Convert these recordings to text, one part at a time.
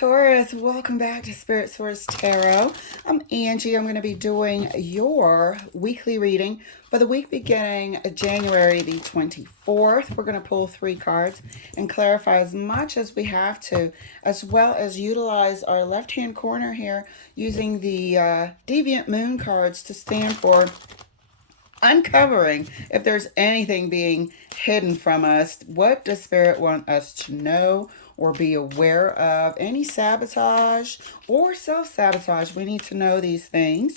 Taurus, welcome back to Spirit Source Tarot. I'm Angie. I'm going to be doing your weekly reading for the week beginning January the 24th. We're going to pull 3 cards and clarify as much as we have to, as well as utilize our left-hand corner here using the Deviant Moon cards to stand for uncovering if there's anything being hidden from us. What does Spirit want us to know or be aware of? Any sabotage or self-sabotage? We need to know these things.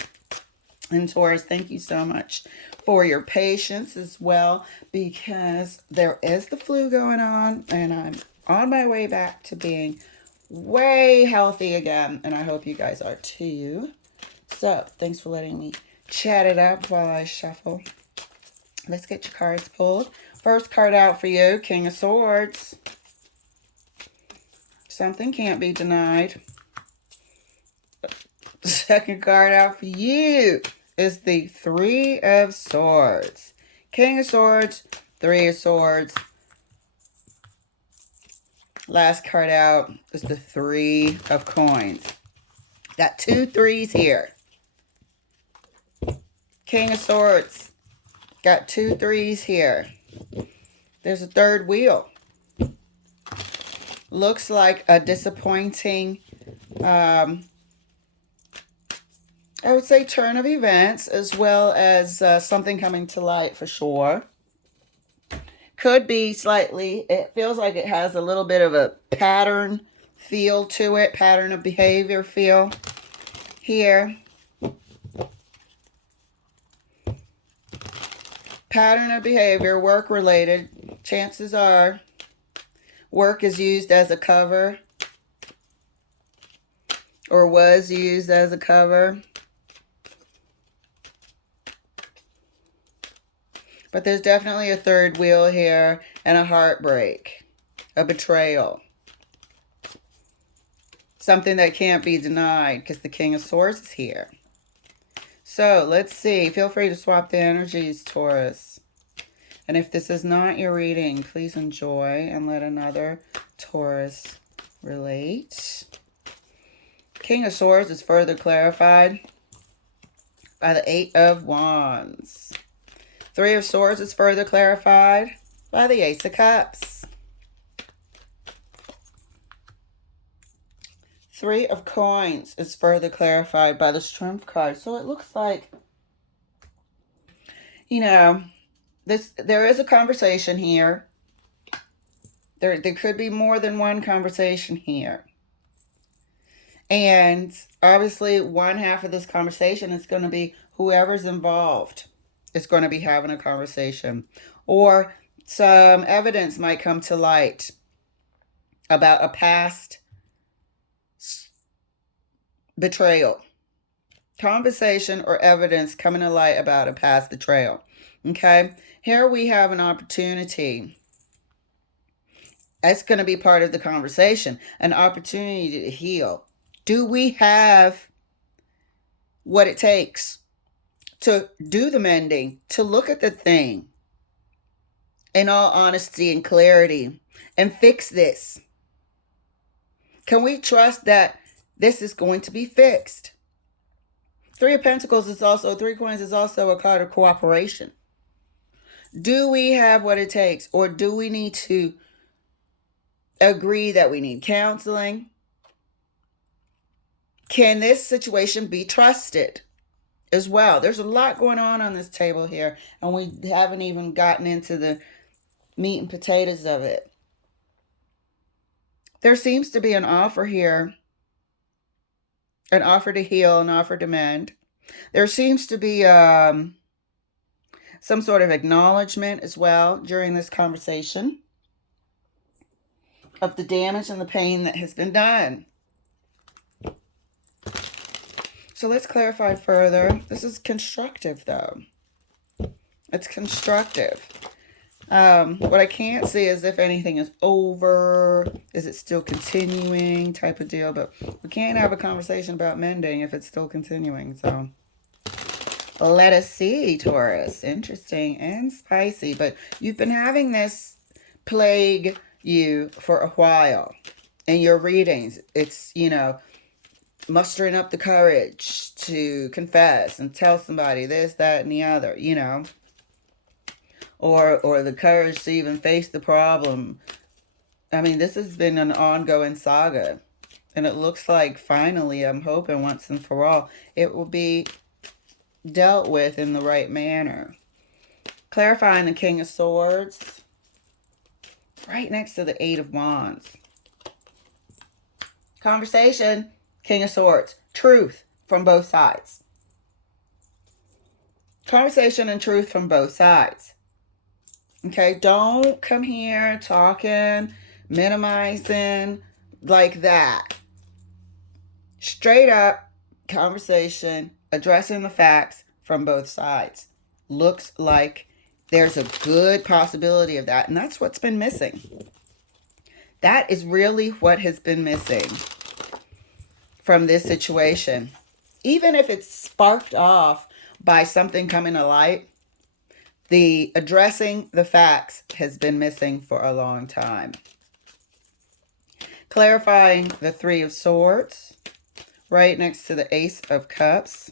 And Taurus, thank you so much for your patience as well, because there is the flu going on and I'm on my way back to being way healthy again, and I hope you guys are too. So thanks for letting me chat it up while I shuffle. Let's get your cards pulled. First card out for you, King of Swords. Something can't be denied. Second card out for you is the Three of Swords. King of Swords, Three of Swords. Last card out is the Three of Coins. Got 2 threes here. King of Swords. Got 2 threes here. There's a third wheel. Looks like a disappointing, I would say, turn of events, as well as something coming to light for sure. Could be slightly, it feels like it has a little bit of a pattern feel to it, pattern of behavior feel here. Pattern of behavior, work related. Chances are work is used as a cover or was used as a cover. But there's definitely a third wheel here and a heartbreak, a betrayal. Something that can't be denied because the King of Swords is here. So let's see. Feel free to swap the energies, Taurus. And if this is not your reading, please enjoy and let another Taurus relate. King of Swords is further clarified by the Eight of Wands. Three of Swords is further clarified by the Ace of Cups. Three of Coins is further clarified by the Strength card. So it looks like, you know, there is a conversation here. There could be more than one conversation here. And obviously one half of this conversation is going to be whoever's involved is going to be having a conversation. Or some evidence might come to light about a past betrayal. Conversation or evidence coming to light about a past betrayal. Okay? Here we have an opportunity. That's going to be part of the conversation. An opportunity to heal. Do we have what it takes to do the mending, to look at the thing in all honesty and clarity and fix this? Can we trust that this is going to be fixed? Three of Pentacles is also, 3 coins is also a card of cooperation. Do we have what it takes, or do we need to agree that we need counseling? Can this situation be trusted as well? There's a lot going on this table here, and we haven't even gotten into the meat and potatoes of it. There seems to be an offer here, an offer to heal, an offer to mend. There seems to be some sort of acknowledgement as well during this conversation of the damage and the pain that has been done. So let's clarify further. This is constructive, though. It's constructive. What I can't see is if anything is over. Is it still continuing type of deal? But we can't have a conversation about mending if it's still continuing. So let us see, Taurus. Interesting and spicy. But you've been having this plague you for a while. in your readings. It's, you know, mustering up the courage to confess and tell somebody this, that, and the other, you know, or the courage to even face the problem. I mean, this has been an ongoing saga, and it looks like finally, I'm hoping once and for all, it will be dealt with in the right manner. Clarifying the King of Swords, right next to the Eight of Wands. Conversation, King of Swords, truth from both sides. Conversation and truth from both sides. Okay, don't come here talking, minimizing like that. Straight up conversation, addressing the facts from both sides. Looks like there's a good possibility of that, and that's what's been missing. That is really what has been missing from this situation. Even if it's sparked off by something coming to light, the addressing the facts has been missing for a long time. Clarifying the Three of Swords, right next to the Ace of Cups.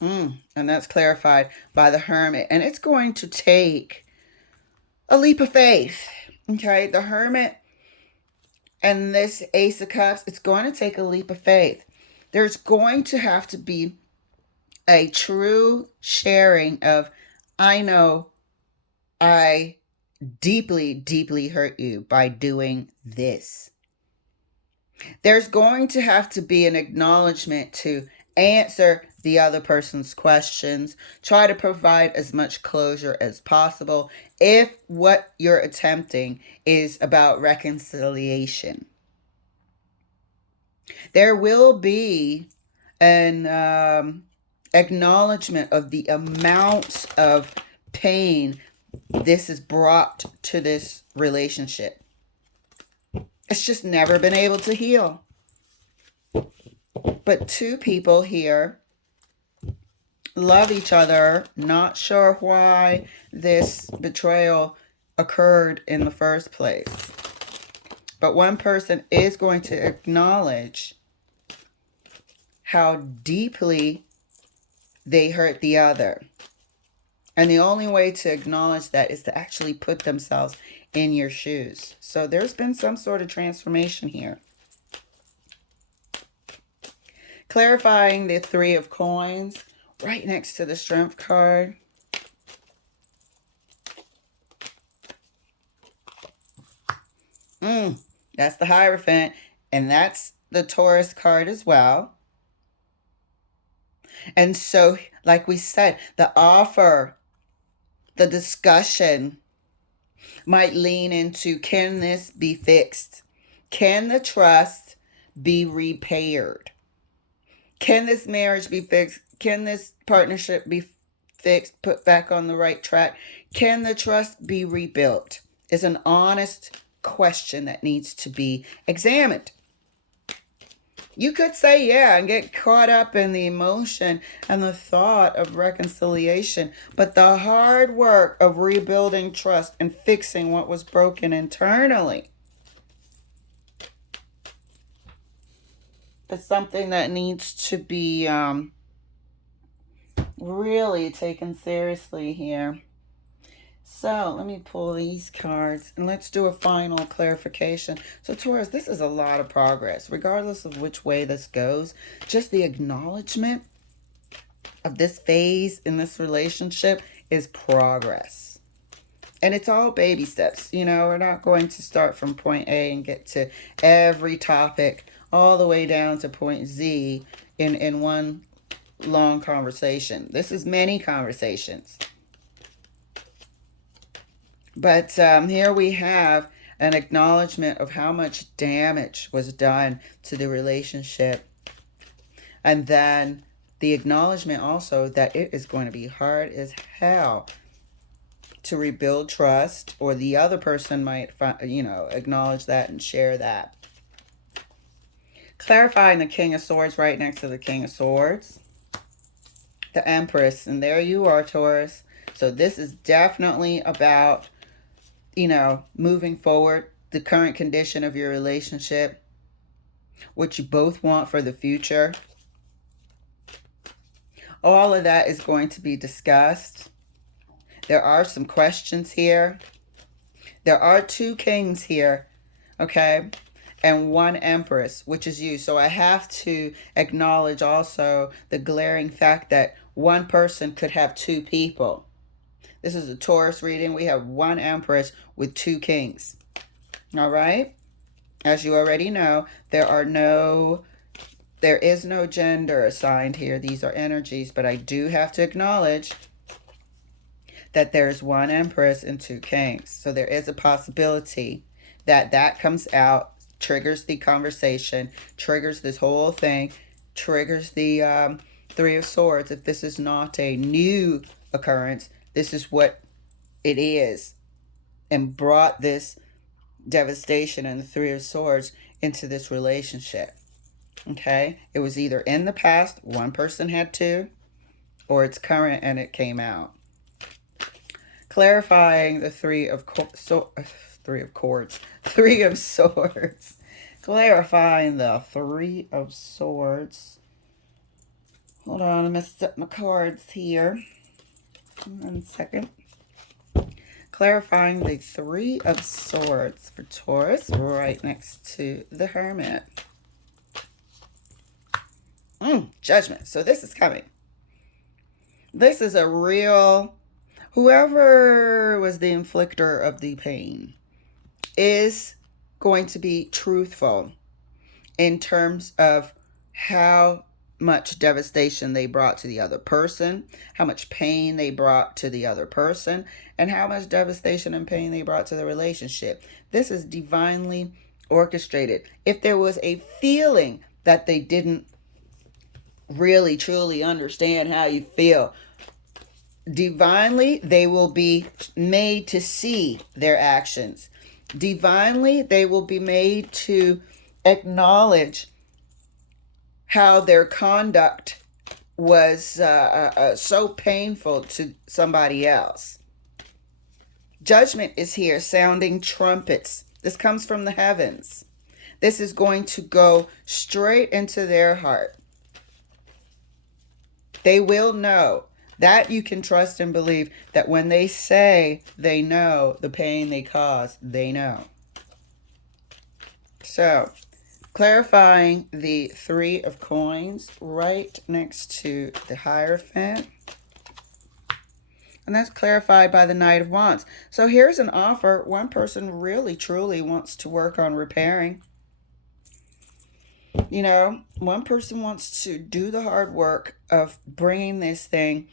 And that's clarified by the Hermit. And it's going to take a leap of faith. Okay, the Hermit and this Ace of Cups, it's going to take a leap of faith. There's going to have to be a true sharing of, I know I deeply, deeply hurt you by doing this. There's going to have to be an acknowledgement to answer the other person's questions. Try to provide as much closure as possible if what you're attempting is about reconciliation. There will be an acknowledgement of the amount of pain this has brought to this relationship. It's just never been able to heal. But two people here love each other, not sure why this betrayal occurred in the first place. But one person is going to acknowledge how deeply they hurt the other. And the only way to acknowledge that is to actually put themselves in your shoes. So there's been some sort of transformation here. Clarifying the Three of Coins, right next to the Strength card. That's the Hierophant, and that's the Taurus card as well. And so, like we said, the offer, the discussion might lean into, can this be fixed? Can the trust be repaired? Can this marriage be fixed? Can this partnership be fixed, put back on the right track? Can the trust be rebuilt? It's an honest question that needs to be examined. You could say yeah and get caught up in the emotion and the thought of reconciliation, but the hard work of rebuilding trust and fixing what was broken internally is something that needs to be really taken seriously here. So let me pull these cards and let's do a final clarification. So Taurus, this is a lot of progress, regardless of which way this goes. Just the acknowledgement of this phase in this relationship is progress. And it's all baby steps. You know, we're not going to start from point A and get to every topic all the way down to point Z in one long conversation. This is many conversations. But here we have an acknowledgement of how much damage was done to the relationship. And then the acknowledgement also that it is going to be hard as hell to rebuild trust, or the other person might, acknowledge that and share that. Clarifying the King of Swords right next to the King of Swords. The Empress, and there you are, Taurus. So this is definitely about, moving forward, the current condition of your relationship, what you both want for the future. All of that is going to be discussed. There are some questions here. There are 2 kings here, okay? And 1 empress, which is you. So I have to acknowledge also the glaring fact that one person could have 2 people. This is a Taurus reading. We have 1 empress with 2 kings. All right? As you already know, there is no gender assigned here. These are energies, but I do have to acknowledge that there's 1 empress and 2 kings. So there is a possibility that comes out, triggers the conversation, triggers this whole thing, triggers the 3 of Swords. If this is not a new occurrence, this is what it is, and brought this devastation and the 3 of Swords into this relationship. Okay? It was either in the past, one person had 2, or it's current and it came out. Clarifying the 3 of Swords. Clarifying the 3 of Swords. Hold on, I messed up my cards here. 1 second. Clarifying the 3 of Swords for Taurus, right next to the Hermit. Judgment. So this is coming. This is a real, whoever was the inflictor of the pain is going to be truthful in terms of how much devastation they brought to the other person, how much pain they brought to the other person, and how much devastation and pain they brought to the relationship. This is divinely orchestrated. If there was a feeling that they didn't really truly understand how you feel, divinely they will be made to see their actions. Divinely they will be made to acknowledge how their conduct was so painful to somebody else. Judgment is here, sounding trumpets. This comes from the heavens. This is going to go straight into their heart. They will know. That you can trust and believe, that when they say they know the pain they caused, they know. So, clarifying the 3 of Coins right next to the Hierophant. And that's clarified by the Knight of Wands. So here's an offer. One person really, truly wants to work on repairing. One person wants to do the hard work of bringing this thing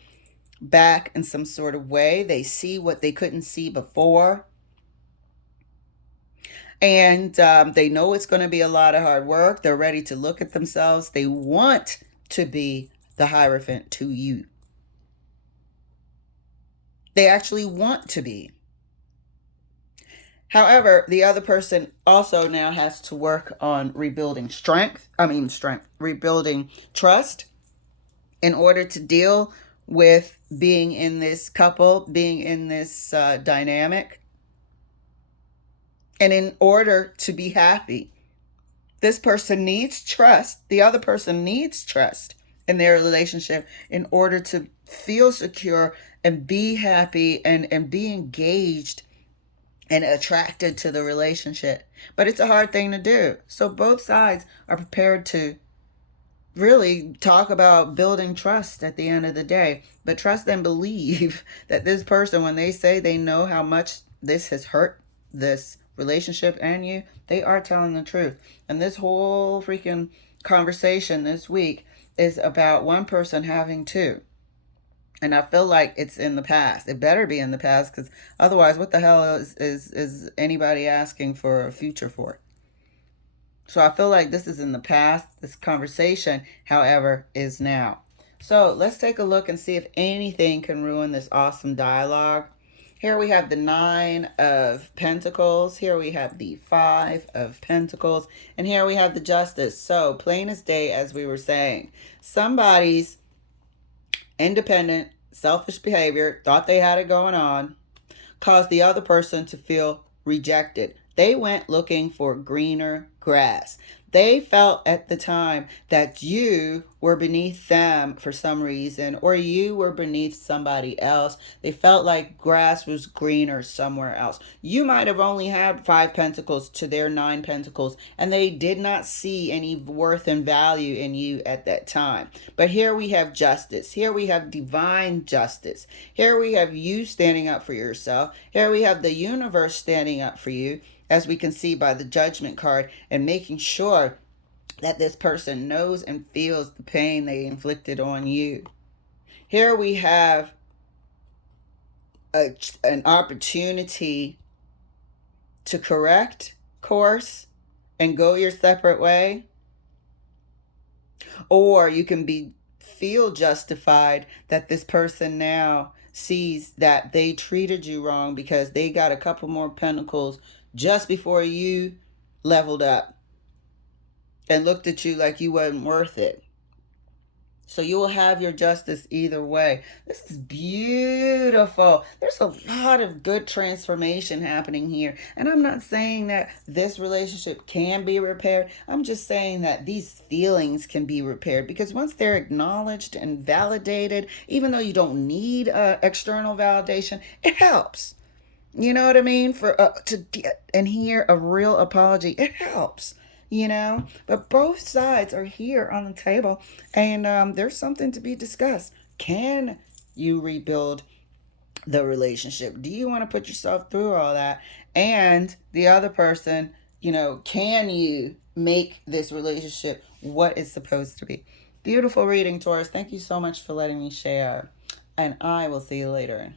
back in some sort of way. They see what they couldn't see before. And they know it's going to be a lot of hard work. They're ready to look at themselves. They want to be the Hierophant to you. They actually want to be. However, the other person also now has to work on rebuilding rebuilding trust in order to deal with being in this couple, being in this dynamic. And in order to be happy, this person needs trust. The other person needs trust in their relationship in order to feel secure and be happy and be engaged and attracted to the relationship. But it's a hard thing to do. So both sides are prepared to really talk about building trust at the end of the day. But trust and believe that this person, when they say they know how much this has hurt this relationship and you, they are telling the truth. And this whole freaking conversation this week is about one person having 2. And I feel like it's in the past. It better be in the past, because otherwise, what the hell is anybody asking for a future for? So I feel like this is in the past. This conversation, however, is now. So let's take a look and see if anything can ruin this awesome dialogue. Here we have the 9 of Pentacles. Here we have the 5 of Pentacles. And here we have the Justice. So plain as day, as we were saying, somebody's independent, selfish behavior, thought they had it going on, caused the other person to feel rejected. They went looking for greener grass. They felt at the time that you were beneath them for some reason, or you were beneath somebody else. They felt like grass was greener somewhere else. You might have only had 5 pentacles to their 9 pentacles, and they did not see any worth and value in you at that time. But here we have justice. Here we have divine justice. Here we have you standing up for yourself. Here we have the universe standing up for you, as we can see by the Judgment card, and making sure that this person knows and feels the pain they inflicted on you. Here we have an opportunity to correct course and go your separate way. Or you can feel justified that this person now sees that they treated you wrong because they got a couple more pentacles just before you leveled up and looked at you like you wasn't worth it. So you will have your justice either way. This is beautiful. There's a lot of good transformation happening here. And I'm not saying that this relationship can be repaired. I'm just saying that these feelings can be repaired, because once they're acknowledged and validated, even though you don't need external validation, it helps. You know what I mean? For to get and hear a real apology, it helps. But both sides are here on the table, and there's something to be discussed. Can you rebuild the relationship? Do you want to put yourself through all that? And the other person, can you make this relationship what it's supposed to be? Beautiful reading, Taurus. Thank you so much for letting me share, and I will see you later.